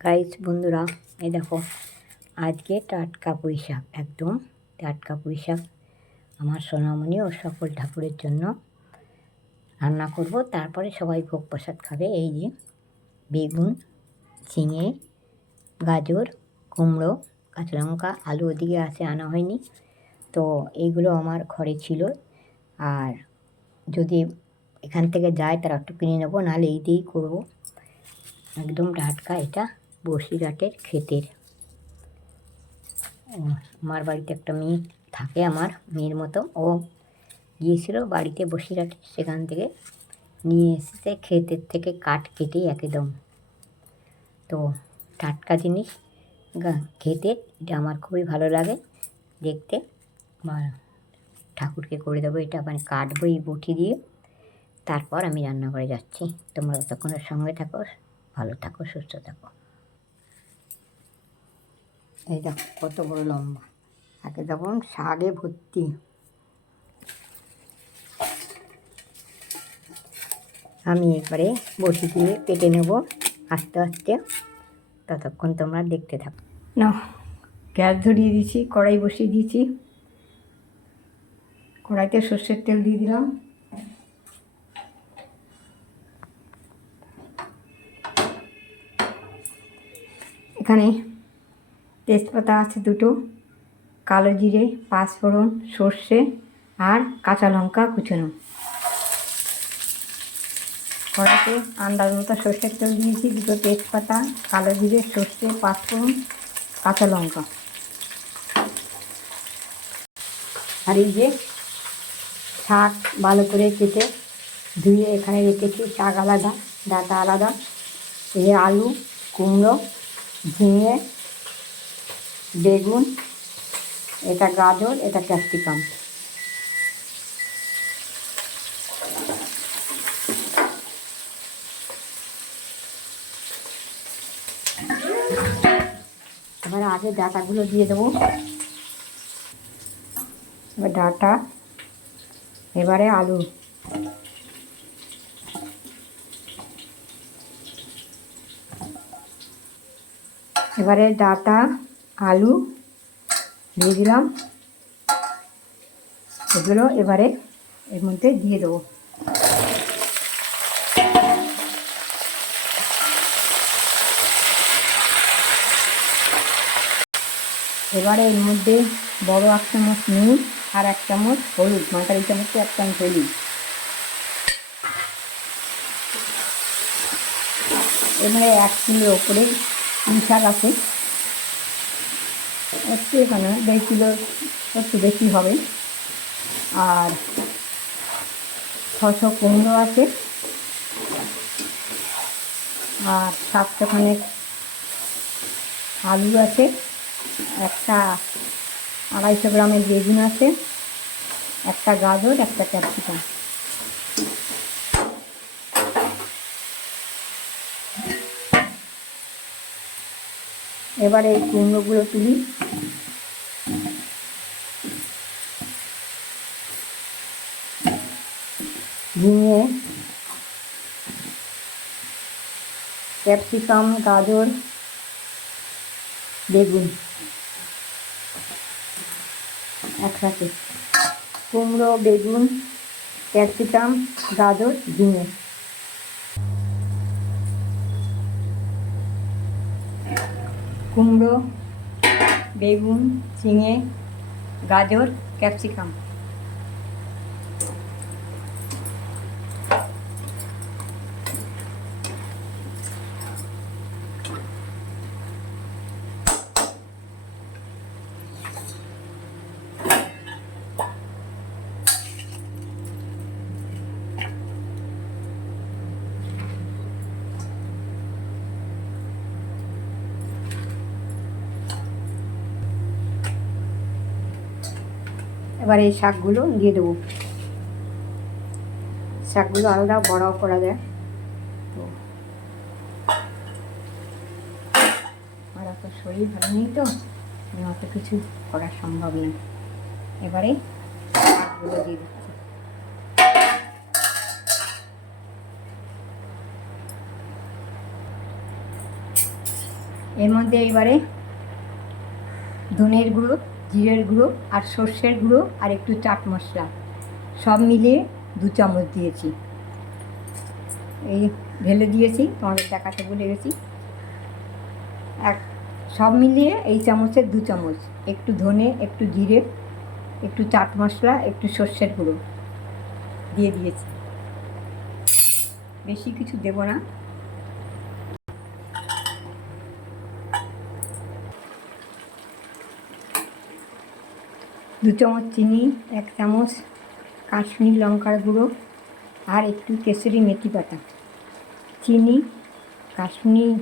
Guys বন্ধুরা, এই দেখো, আজকে টাটকা পুঁই শাক, একদম টাটকা পুঁই শাক আমার সোনামণি ও সকল ঠাকুরের জন্য রান্না করব। তারপরে সবাই ভোগ প্রসাদ খাবে। এই যে বেগুন, ঝিঙে, গাজর, কুমড়ো কাঁচা লঙ্কা আলু ওদিকে আছে, আনা হয়নি। তো এইগুলো আমার ঘরে ছিল। আর যদি এখান থেকে যায় তারা একটু কিনে নেব, নাহলে এই দিয়েই করব। একদম টাটকা এটা। বসিরহাটের ক্ষেতের। আমার বাড়িতে একটা মেয়ে থাকে আমার, মেয়ের মতো। ও গিয়েছিল বাড়িতে বসিরহাটে, সেখান থেকে নিয়ে এসেছে ক্ষেতের থেকে কাঠ কেটে একদম। তো টাটকা জিনিস ক্ষেতের এটা আমার খুবই ভালো লাগে দেখতে। ঠাকুরকে করে দেবো, এটা মানে কাটবো এই বটি দিয়ে। তারপর আমি রান্না করে যাচ্ছি। তোমরা ততক্ষণের সঙ্গে থাকো, ভালো থাকো, সুস্থ থাকো। এই দেখো, কত বড় লম্বা। একে তখন শাগে ভর্তি। আমি এবারে বসি দিয়ে কেটে নেব, আস্তে আস্তে। ততক্ষণ তোমরা দেখতে থাকো। না গ্যাস ধরিয়ে দিয়েছি, কড়াই বসিয়ে দিয়েছি। কড়াইতে সর্ষের তেল দিয়ে দিলাম। এখানে তেজপাতা আছে দুটো, কালো জিরে পাঁচফোড়ন সর্ষে আর কাঁচা লঙ্কা কুচনো। কড়াতে আন্দাজ মতো সর্ষের তেল দিয়েছি, দুটো তেজপাতা, কালো জিরে, সর্ষে পাঁচফোড়ন কাঁচা লঙ্কা। আর এই যে শাক ভালো করে কেটে ধুয়ে এখানে রেখেছি, শাক আলাদা, ডাটা আলাদা। এই আলু, কুমড়ো, ঝিঙে বেগুন, এটা গাজর, এটা ক্যাপসিকাম। এবার আগে ডাটাগুলো দিয়ে দেবো। এবার ডাটা, এবারে আলু। এবারে ডাটা আলু দিয়ে দিলাম। এগুলো এবারে এর মধ্যে দিয়ে দেবো। এবারে এর মধ্যে বড় এক চামচ নুন আর এক চামচ হলুদ, মাঝারি চামচে এক চামচ হলুদ। এবারে এক কিলোর ওপরে শাক আছে। একটু এখানে দেড় কিলো একটু বেশি হবে। আর ছশো কুমড়ো আছে। আর সাতশোখানে আলু আছে। একটা আড়াইশো গ্রামের বেগুন আছে। একটা গাজর, একটা ক্যাপসিকাম। এবারে এই কুমড়োগুলো তুলি। ঝিঙে ক্যাপসিকাম গাজর বেগুন একসাথে। কুমড়ো বেগুন ক্যাপসিকাম গাজর ঝিঙে। কুমড়ো বেগুন ঝিঙে গাজর ক্যাপসিকাম। এবার এই শাকগুলো দিয়ে দেবো। শাকগুলো আলাদা বড়াও করা যায়। তো আর অত শরীর ভালো নেই তো অত কিছু করা সম্ভব না। এবারে শাকগুলো দিয়ে দিচ্ছি। এর মধ্যে এবারে ধনের গুঁড়ো জিরের গুঁড়ো আর সর্ষের গুঁড়ো আর একটু চাট মশলা। সব মিলিয়ে দু চামচ দিয়েছি। এই ঢেলে দিয়েছি, তোমাদের দেখাতে ভুলে গেছি। এক, সব মিলিয়ে এই চামচের দু চামচ। একটু ধনে, একটু জিরে, একটু চাট মশলা, একটু সর্ষের গুঁড়ো দিয়ে দিয়েছি। বেশি কিছু দেবো না। দু চামচ চিনি, এক চামচ কাশ্মীর লঙ্কার গুঁড়ো আর একটু কেশরি মেথি পাতা চিনি, কাশ্মীর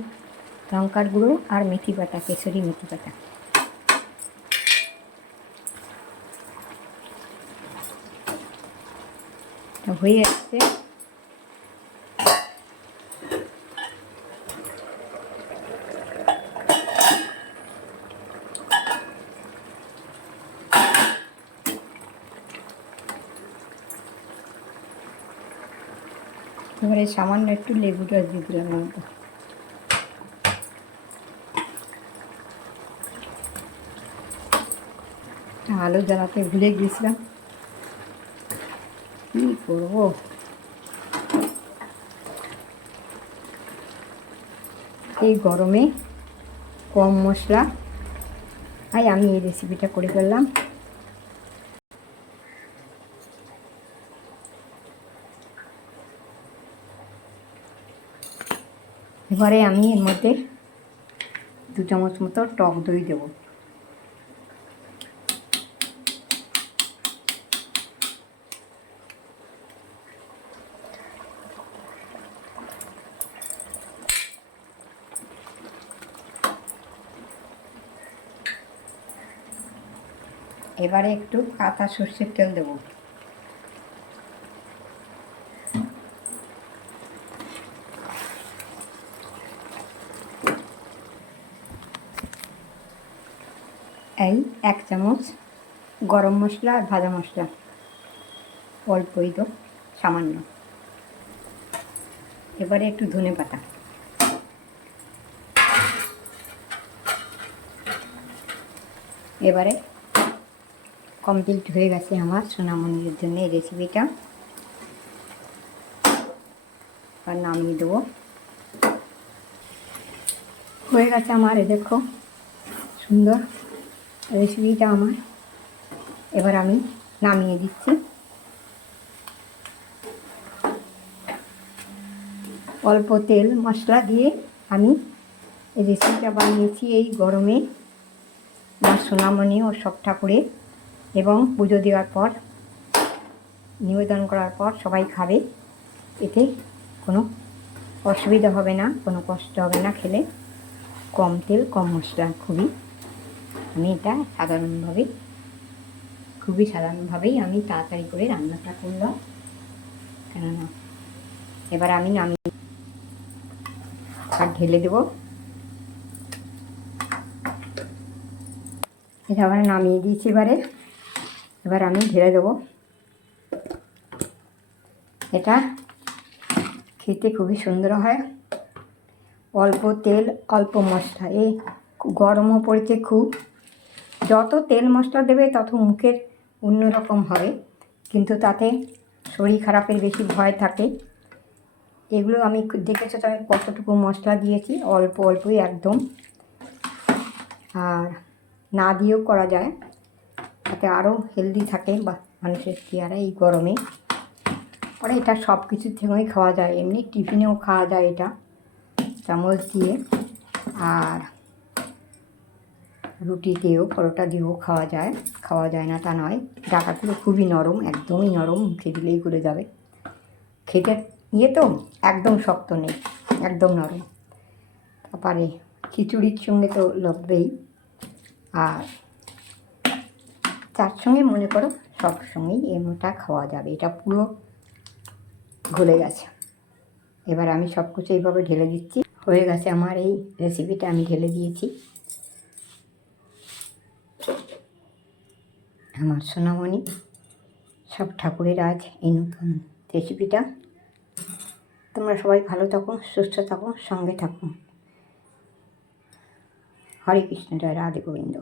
লঙ্কার গুঁড়ো আর মেথি পাতা কেশরি মেথি পাতা হয়ে যাচ্ছে এবারে সামান্য একটু লেবু রস দিয়ে দিলাম আমাকে আলু জ্বালাতে ভুলে গিয়েছিলাম। কী করব? এই গরমে কম মশলা। তাই আমি এই রেসিপিটা করে ফেললাম। এবারে আমি এর মধ্যে দু চামচ মতো টক দই দেবো। এবারে একটু কাঁচা সর্ষের তেল দেবো। এই এক চামচ গরম মশলা আর ভাজা মশলা। অল্পই তো, সামান্য। এবারে একটু ধনে পাতা। এবারে কমপ্লিট হয়ে গেছে আমার সোনামণির জন্য এই রেসিপিটা আর নামিয়ে দেবো। হয়ে গেছে আমার এ দেখো, সুন্দর। রেসিপিটা আমার। এবার আমি নামিয়ে দিচ্ছি। অল্প তেল মশলা দিয়ে আমি রেসিপিটা বানিয়েছি এই গরমে মা সোনামণি ও সব ঠাকুরে এবং পুজো দেওয়ার পর, নিবেদন করার পর সবাই খাবে। এতে কোনো অসুবিধা হবে না, কোনো কষ্ট হবে না খেলে। কম তেল, কম মশলা, খুবই আমি এটা সাধারণভাবে, খুবই সাধারণভাবেই আমি তাড়াতাড়ি করে রান্নাটা করলাম। কেননা, এবার আমি নামি, আর ঢেলে দেবো। এটা আবার নামিয়ে দিয়েছি এবারে। এবার আমি ঢেলে দেবো। এটা খেতে খুবই সুন্দর হয়। অল্প তেল, অল্প মশলা। এই গরমও পড়েছে খুব যত তেল মশলা দেবে, তত মুখের অন্যরকম হবে। কিন্তু তাতে শরীর খারাপের বেশি ভয় থাকে। এগুলো আমি দেখেছ তো, আমি কতটুকু মশলা দিয়েছি? অল্প অল্পই একদম। আর না দিয়েও করা যায়। তাতে আরও হেলদি থাকে বা মানুষের চেহারা এই গরমে। পরে এটা সব কিছুর থেকেই খাওয়া যায়। এমনি টিফিনেও খাওয়া যায় এটা। চামচ দিয়ে। আর রুটিতেও পরোটা দিয়েও খাওয়া যায়। খাওয়া যায় না, তা নয়। ডাকাগুলো খুবই নরম, একদমই নরম মুখে দিলেই করে যাবে। খেতে ইয়ে তো, একদম শক্ত নেই, একদম নরম। তারপরে খিচুড়ির সঙ্গে তো লাগবেই। আর তার সঙ্গে মনে করো, সব সঙ্গেই এমনটা খাওয়া যাবে। এটা পুরো গলে গেছে। এবার আমি সব কিছু এইভাবে ঢেলে দিচ্ছি। হয়ে গেছে আমার এই রেসিপিটা আমি ঢেলে দিয়েছি। আমার সোনামণি, সব ঠাকুরের আজ এই নতুন রেসিপিটা তোমরা সবাই ভালো থাকো, সুস্থ থাকো, সঙ্গে থাকো। হরে কৃষ্ণ, জয় রাধে গোবিন্দ।